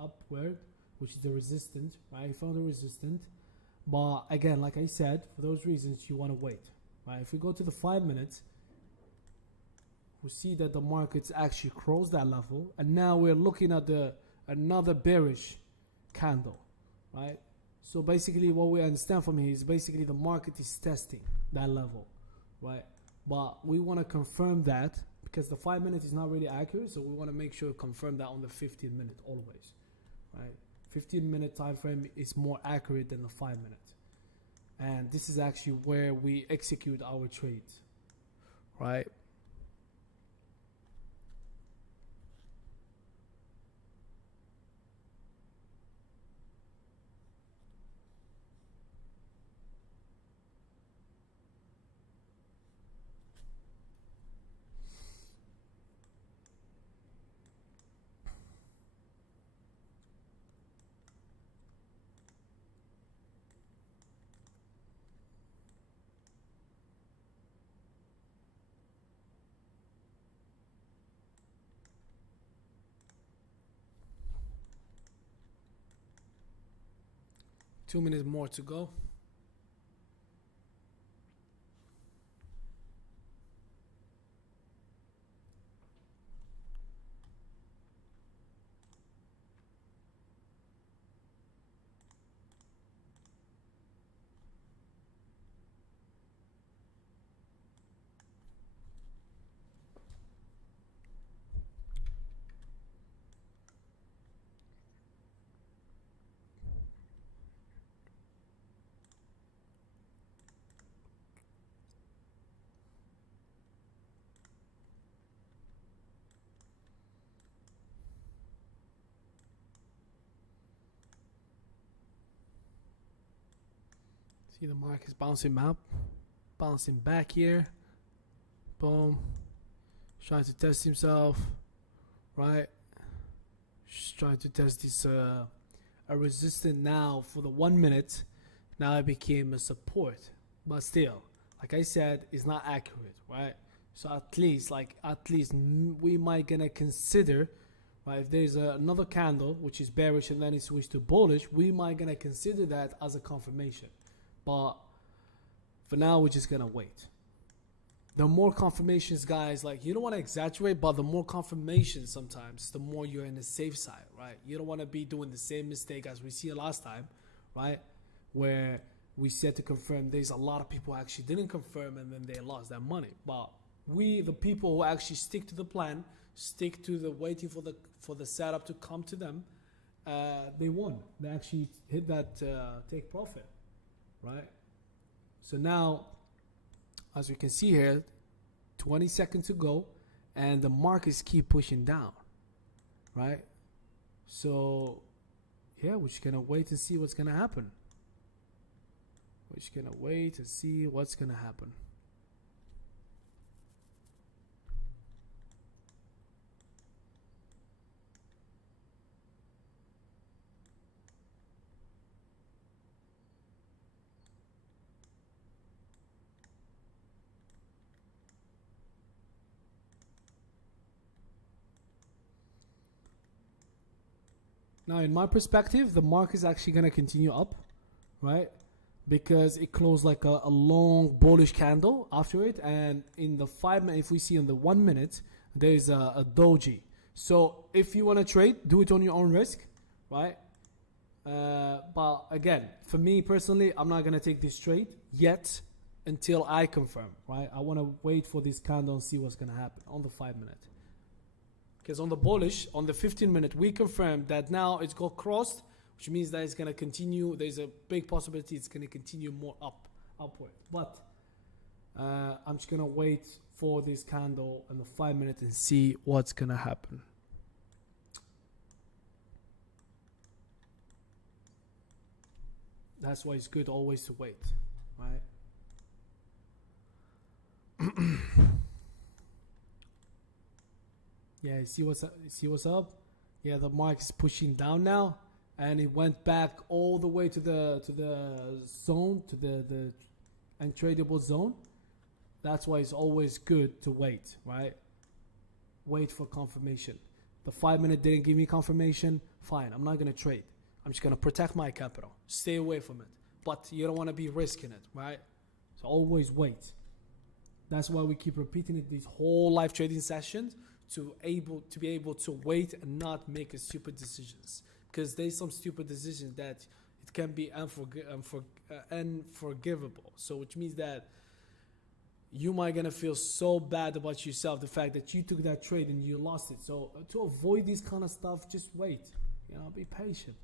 upward, which is the resistance, right? I found the resistance, but again, like I said, for those reasons you want to wait, right? If we go to the 5 minutes, we see that the market's actually crossed that level, and now we're looking at another bearish candle, right? So basically, what we understand from here is basically the market is testing that level, right? But we want to confirm that, because the 5 minutes is not really accurate, so we want to make sure to confirm that on the 15 minute always, right? 15-minute time frame is more accurate than the 5 minutes, and this is actually where we execute our trades, right? Two minutes more to go. See the market's bouncing up, bouncing back here. Boom. Trying to test himself, right? Just trying to test this a resistance now for the 1 minute. Now it became a support, but still, like I said, it's not accurate, right? So at least we might gonna consider, right? If there's another candle which is bearish and then it switched to bullish, we might gonna consider that as a confirmation. But for now, we're just gonna wait. The more confirmations, guys, like, you don't want to exaggerate, but the more confirmations sometimes, the more you're in the safe side, right? You don't want to be doing the same mistake as we see last time, right? Where we said to confirm, there's a lot of people actually didn't confirm and then they lost their money. But we, the people who actually stick to the plan, stick to the waiting for the setup to come to them, they won. They actually hit that take profit. Right? So now, as we can see here, 20 seconds to go, and the markets keep pushing down, right? So yeah, we're just gonna wait and see what's gonna happen. We're just gonna wait and see what's gonna happen. Now, in my perspective, the market is actually gonna continue up, right? Because it closed like a long bullish candle after it, and in the 5 minute, if we see in the 1 minute, there's a doji. So if you want to trade, do it on your own risk, right? But again, for me personally, I'm not gonna take this trade yet until I confirm, right? I want to wait for this candle and see what's gonna happen on the 5 minute. Because on the bullish, on the 15 minute, we confirmed that now it's got crossed, which means that it's going to continue. There's a big possibility it's going to continue more upward. But I'm just going to wait for this candle on the 5 minute and see what's going to happen. That's why it's good always to wait, right? Yeah, see what's up? See what's up? Yeah, the market is pushing down now, and it went back all the way to the zone, to the untradable zone. That's why it's always good to wait, right? Wait for confirmation. The 5 minute didn't give me confirmation. Fine, I'm not gonna trade. I'm just gonna protect my capital. Stay away from it. But you don't want to be risking it, right? So always wait. That's why we keep repeating it these whole live trading sessions, to be able to wait and not make a stupid decisions, because there's some stupid decisions that it can be unforgivable. So which means that you might gonna feel so bad about yourself, the fact that you took that trade and you lost it. So to avoid this kind of stuff, just wait. You know, be patient.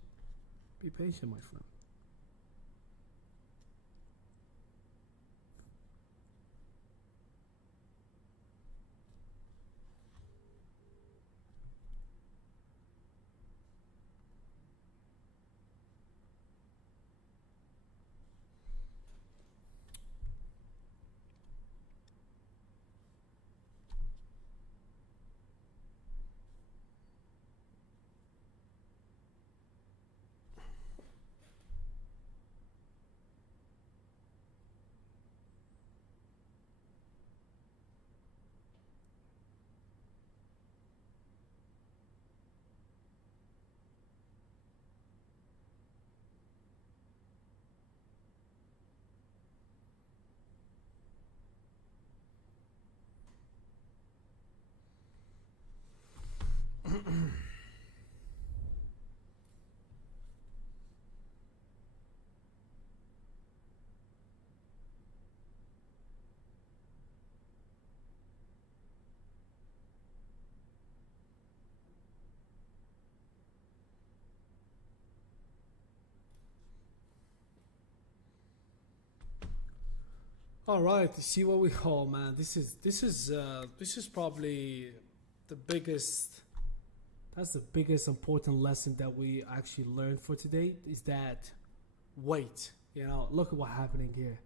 Be patient, my friend. All right, see what we call, man. This is probably the biggest. That's the biggest important lesson that we actually learned for today, is that wait. You know, look at what happening here.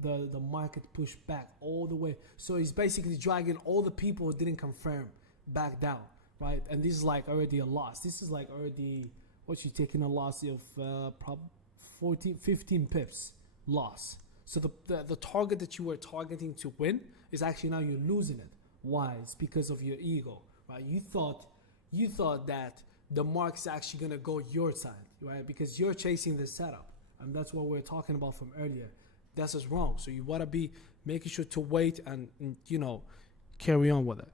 The market pushed back all the way, so it's basically dragging all the people who didn't confirm back down, right? And this is like already a loss. This is like already what you taking a loss of 15 pips loss. So the target that you were targeting to win is actually now you're losing it. Why? It's because of your ego, right? You thought that the market's actually gonna go your side, right? Because you're chasing the setup, and that's what we're talking about from earlier. That's just wrong. So you wanna be making sure to wait and you know, carry on with it.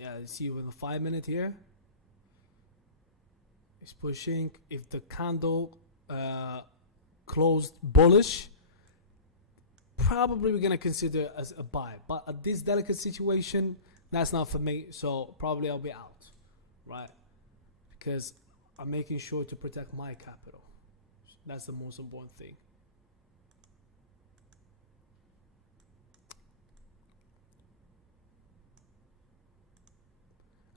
Yeah, you see with the 5 minute here, it's pushing. If the candle closed bullish, probably we're gonna consider as a buy. But at this delicate situation, that's not for me. So probably I'll be out, right? Because I'm making sure to protect my capital. That's the most important thing.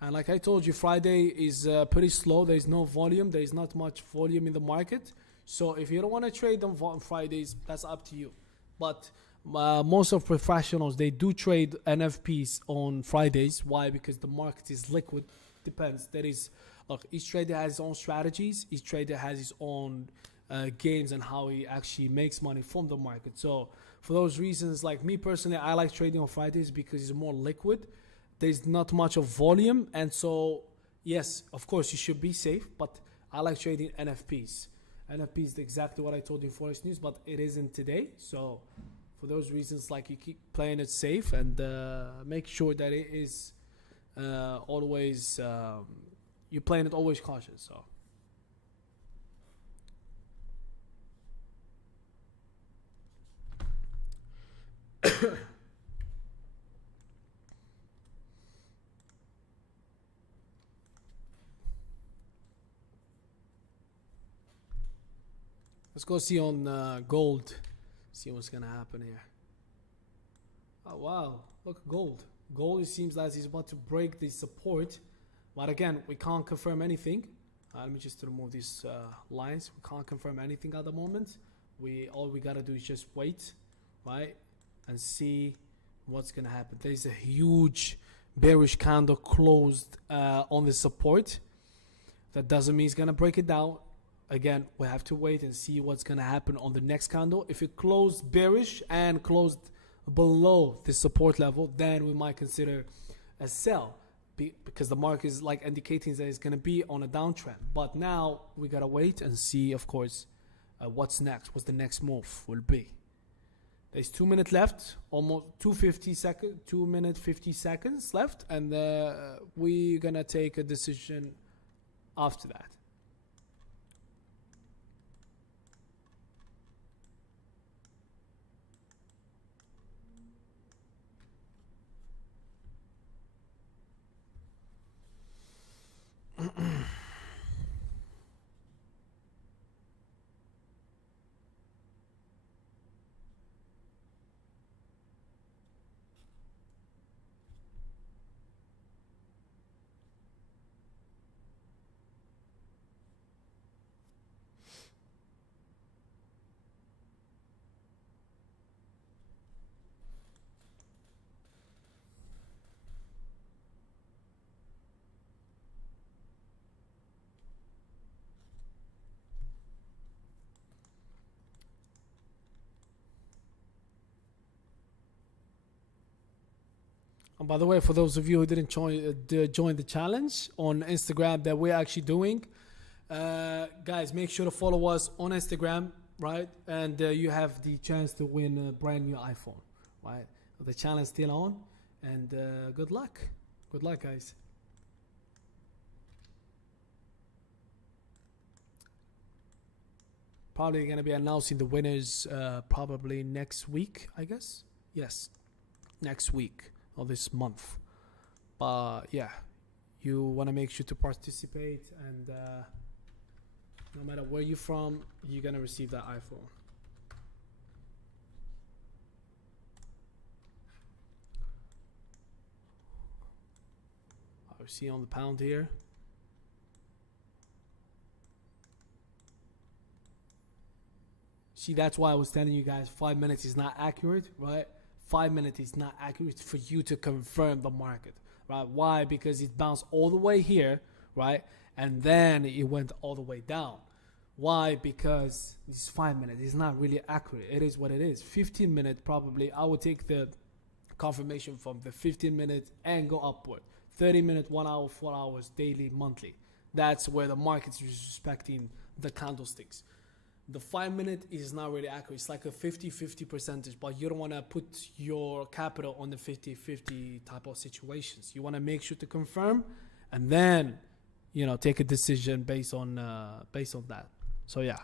And like I told you, Friday is pretty slow. There's no volume. There's not much volume in the market. So if you don't want to trade on Fridays, that's up to you. But most of professionals, they do trade NFPs on Fridays. Why? Because the market is liquid. Depends. There is, look, each trader has his own strategies. Each trader has his own games and how he actually makes money from the market. So for those reasons, like me personally, I like trading on Fridays because it's more liquid. There's not much of volume, and so yes, of course you should be safe, but I like trading NFPs. NFP is exactly what I told you in Forex News, but it isn't today. So for those reasons, like, you keep playing it safe and make sure that it is always you're playing it always cautious. So let's go see on gold, see what's gonna happen here. Oh wow, look at gold. Gold, it seems like it's about to break the support, but again, we can't confirm anything. Let me just remove these lines. We can't confirm anything at the moment. All we gotta do is just wait, right, and see what's gonna happen. There's a huge bearish candle closed on the support. That doesn't mean it's gonna break it down. Again, we have to wait and see what's gonna happen on the next candle. If it closed bearish and closed below the support level, then we might consider a sell, because the market is like indicating that it's going to be on a downtrend. But now we gotta wait and see, of course, what's next, what the next move will be. There's 2 minutes left, almost 2 minutes 50 seconds left, and we're gonna take a decision after that. And by the way, for those of you who didn't join the challenge on Instagram that we're actually doing, guys, make sure to follow us on Instagram, right? And you have the chance to win a brand new iPhone, right? The challenge still on, and good luck. Good luck, guys. Probably going to be announcing the winners probably next week, I guess. Yes, next week. Or this month. But yeah, you want to make sure to participate, and no matter where you're from, you're gonna receive that iPhone. I see on the pound here. See, that's why I was telling you guys 5 minutes is not accurate, right? 5 minutes is not accurate for you to confirm the market, right? Why? Because it bounced all the way here, right? And then it went all the way down. Why? Because it's 5 minutes. It's not really accurate. It is what it is. 15 minutes probably. I would take the confirmation from the 15 minutes and go upward. 30 minutes, 1 hour, 4 hours, daily, monthly. That's where the market's respecting the candlesticks. The 5 minute is not really accurate. It's like a 50-50 percentage, but you don't want to put your capital on the 50-50 type of situations. You want to make sure to confirm, and then, you know, take a decision based on that. So yeah.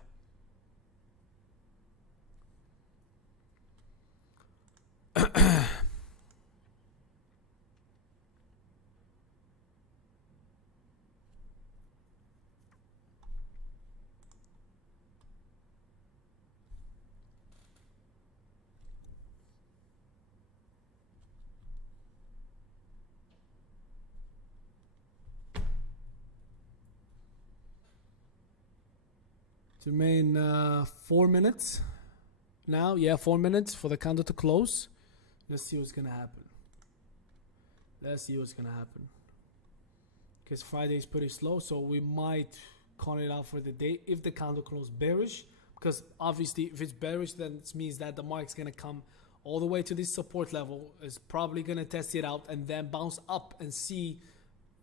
To remain 4 minutes now. Yeah, 4 minutes for the candle to close. Let's see what's gonna happen. Let's see what's gonna happen. Because Friday is pretty slow, so we might call it out for the day if the candle closed bearish. Because obviously, if it's bearish, then it means that the market's gonna come all the way to this support level. Is probably gonna test it out and then bounce up and see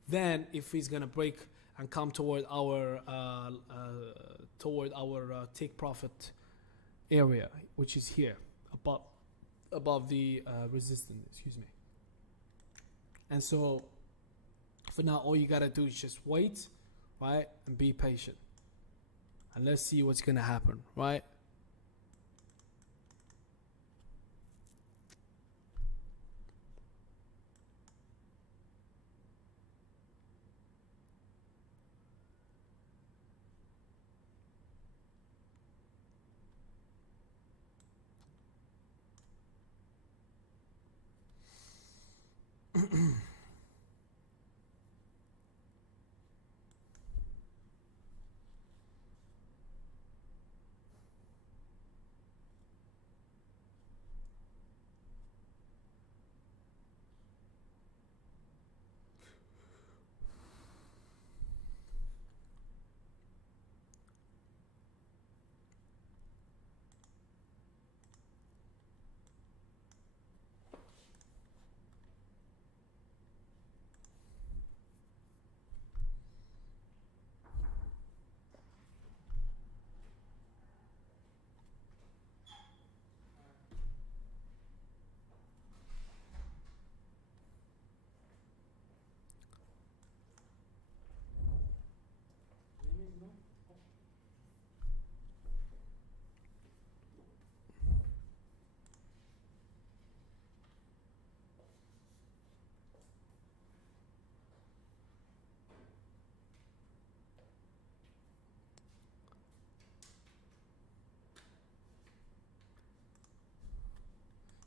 then if it's gonna break and come toward our take profit area, which is here above the resistance. Excuse me. And so for now, all you gotta do is just wait, right, and be patient, and let's see what's gonna happen, right?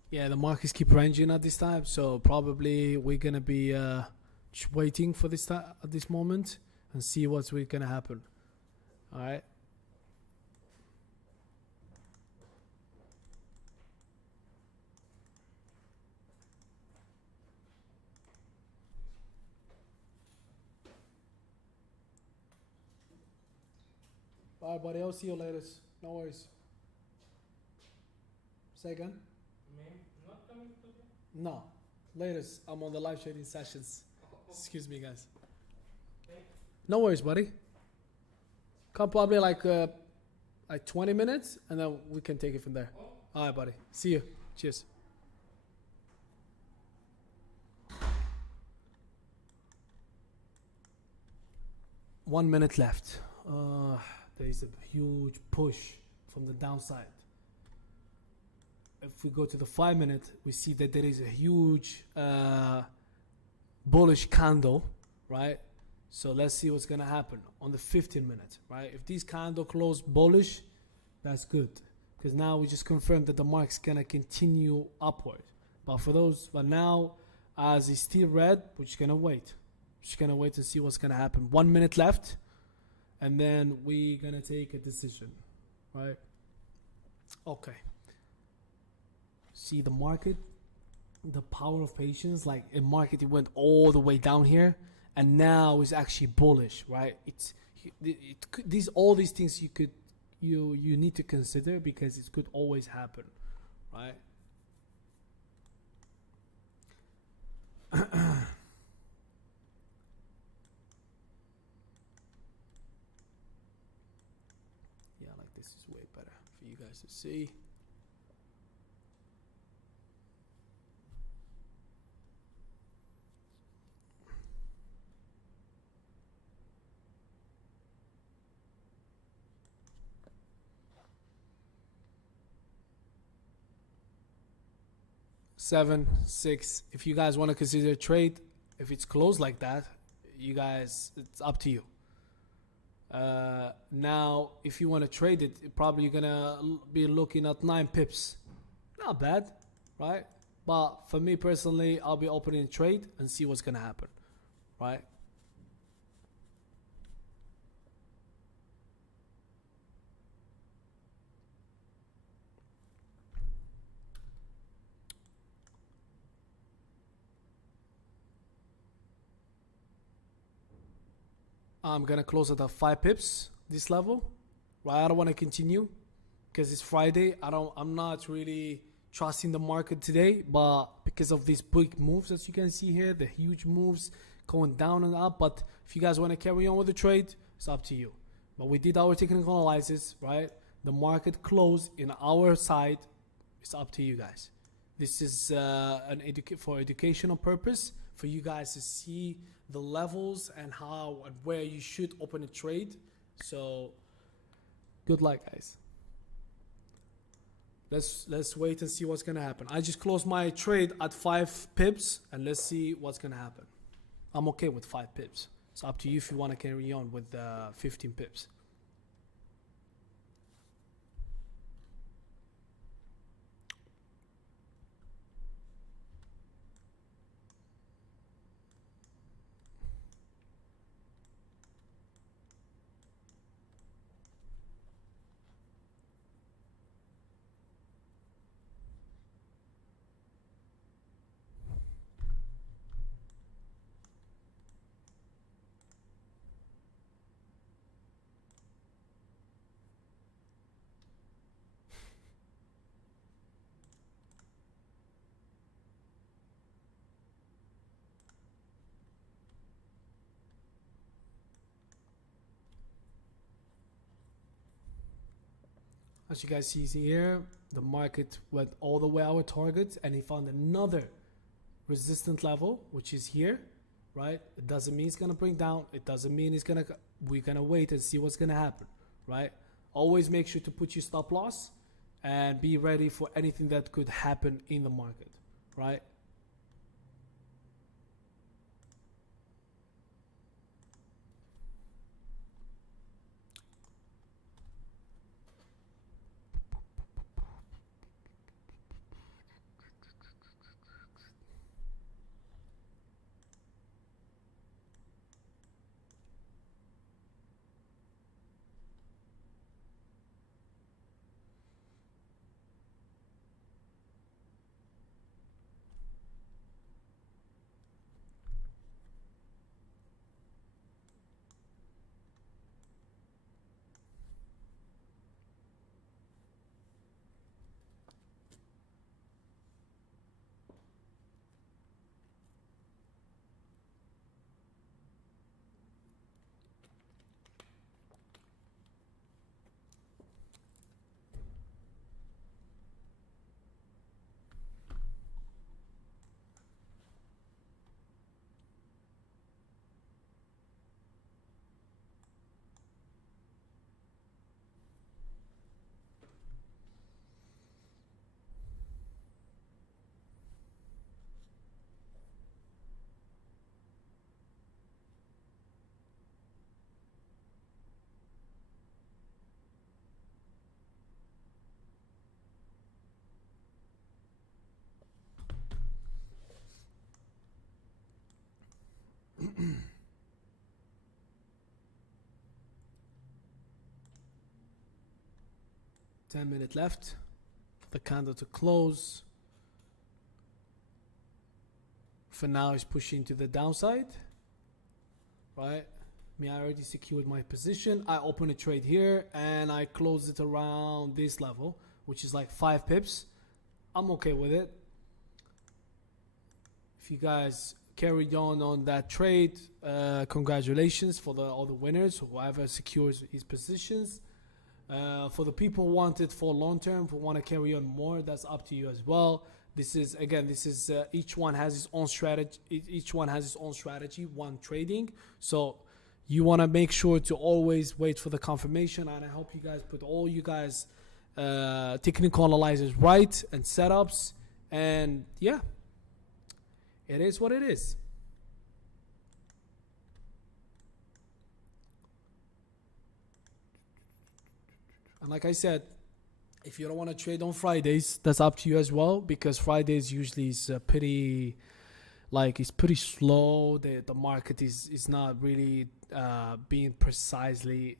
Yeah, the markets keep ranging at this time, so probably we're gonna be just waiting for this at this moment and see what's gonna happen. All right. Bye, buddy. I'll see you later. No worries. Say again? Not coming today? No. Later. I'm on the live trading sessions. Excuse me, guys. No worries, buddy. Come probably like 20 minutes, and then we can take it from there. All right, buddy. See you. Cheers. One minute left. There is a huge push from the downside. If we go to the 5 minute, we see that there is a huge bullish candle, right? So let's see what's gonna happen on the 15 minute, right? If these candle close bullish, that's good, because now we just confirmed that the market's gonna continue upward. But now, as it's still red, we're just gonna wait. Just gonna wait to see what's gonna happen. 1 minute left, and then we're gonna take a decision, right? Okay. See the market, the power of patience. Like a market, it went all the way down here, and now it's actually bullish, right? All these things you need to consider, because it could always happen, right? Yeah, like this is way better for you guys to see. Seven, six. If you guys want to consider a trade, if it's closed like that, you guys, it's up to you. Now, if you want to trade it, probably you're gonna be looking at 9 pips. Not bad, right? But for me personally, I'll be opening a trade and see what's gonna happen, right? I'm gonna close at 5 pips this level, right? I don't want to continue because it's Friday. I'm not really trusting the market today, but because of these big moves, as you can see here, the huge moves going down and up. But if you guys want to carry on with the trade, it's up to you. But we did our technical analysis, right? The market closed in our side. It's up to you guys. This is for educational purpose, for you guys to see the levels and how and where you should open a trade. So good luck, guys. Let's wait and see what's gonna happen. I just closed my trade at 5 pips and let's see what's gonna happen. I'm okay with 5 pips. It's up to you if you want to carry on with 15 pips. As you guys see here, the market went all the way our target and he found another resistant level, which is here, right? It doesn't mean it's gonna bring down. It doesn't mean we're gonna wait and see what's gonna happen, right? Always make sure to put your stop loss and be ready for anything that could happen in the market, right? $10 left for the candle to close. For now, it's pushing to the downside, right? I already secured my position. I open a trade here and I close it around this level, which is like 5 pips. I'm okay with it. If you guys carried on that trade, congratulations for all the winners, whoever secures his positions. For the people who want it for long term, who want to carry on more, that's up to you as well. This is each one has its own strategy. Each one has its own strategy. One trading. So you want to make sure to always wait for the confirmation. And I hope you guys put all you guys technical analyzers right and setups. And yeah, it is what it is. And like I said, if you don't want to trade on Fridays, that's up to you as well, because Fridays usually is pretty, like, it's pretty slow. The market is not really being precisely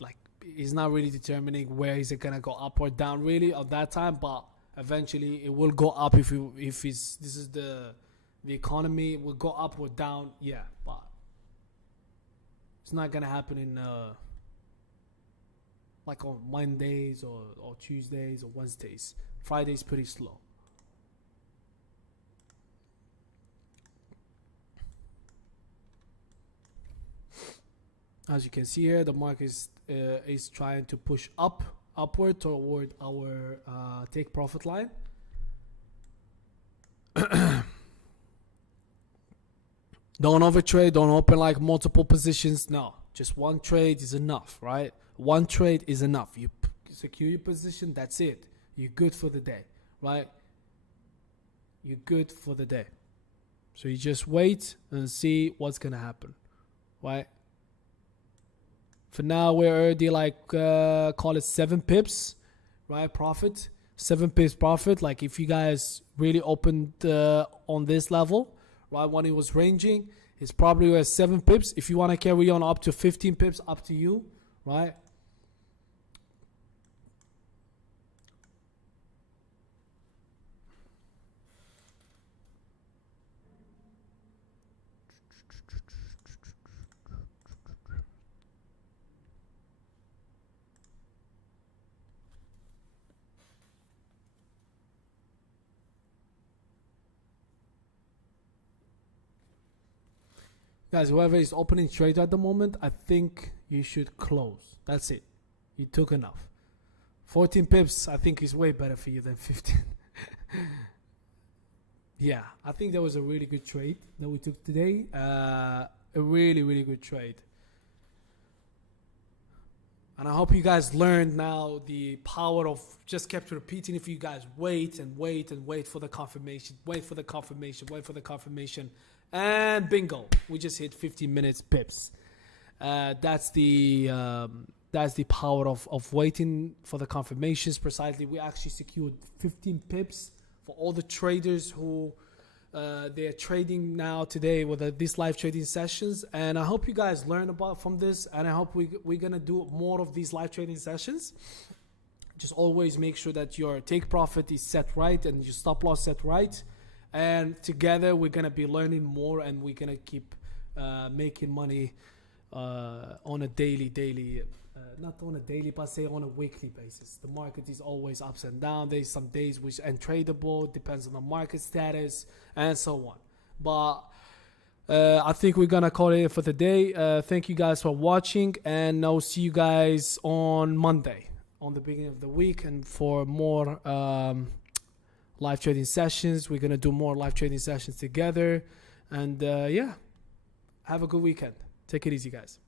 like, it's not really determining where is it gonna go up or down really at that time, but eventually it will go up if this is the economy, it will go up or down, yeah, but it's not gonna happen in like on Mondays or Tuesdays or Wednesdays. Friday's pretty slow. As you can see here, the market is trying to push upward toward our take profit line. Don't overtrade, don't open like multiple positions. No, just one trade is enough, right? One trade is enough. You secure your position, that's it. You're good for the day, right? You're good for the day. So you just wait and see what's gonna happen, right? For now, we're already like call it 7 pips, right? Profit, 7 pips profit. Like if you guys really opened on this level, right, when it was ranging, it's probably at 7 pips. If you want to carry on up to 15 pips, up to you, right? Guys, whoever is opening trade at the moment, I think you should close. That's it. You took enough. 14 pips, I think, is way better for you than 15. Yeah, I think that was a really good trade that we took today. A really, really good trade. And I hope you guys learned now the power of just kept repeating. If you guys wait and wait and wait for the confirmation, wait for the confirmation, wait for the confirmation. And bingo, we just hit 15 minutes pips. That's the power of waiting for the confirmations. Precisely, we actually secured 15 pips for all the traders who they are trading now today with these live trading sessions. And I hope you guys learn about from this. And I hope we're gonna do more of these live trading sessions. Just always make sure that your take profit is set right and your stop loss set right. And together we're gonna be learning more, and we're gonna keep making money on a daily, not on a daily, but say on a weekly basis. The market is always ups and down. There's some days which are untradeable, depends on the market status and so on. But I think we're gonna call it for the day. Thank you guys for watching, and I'll see you guys on Monday, on the beginning of the week, and for more live trading sessions. We're gonna do more live trading sessions together, and yeah, have a good weekend. Take it easy, guys.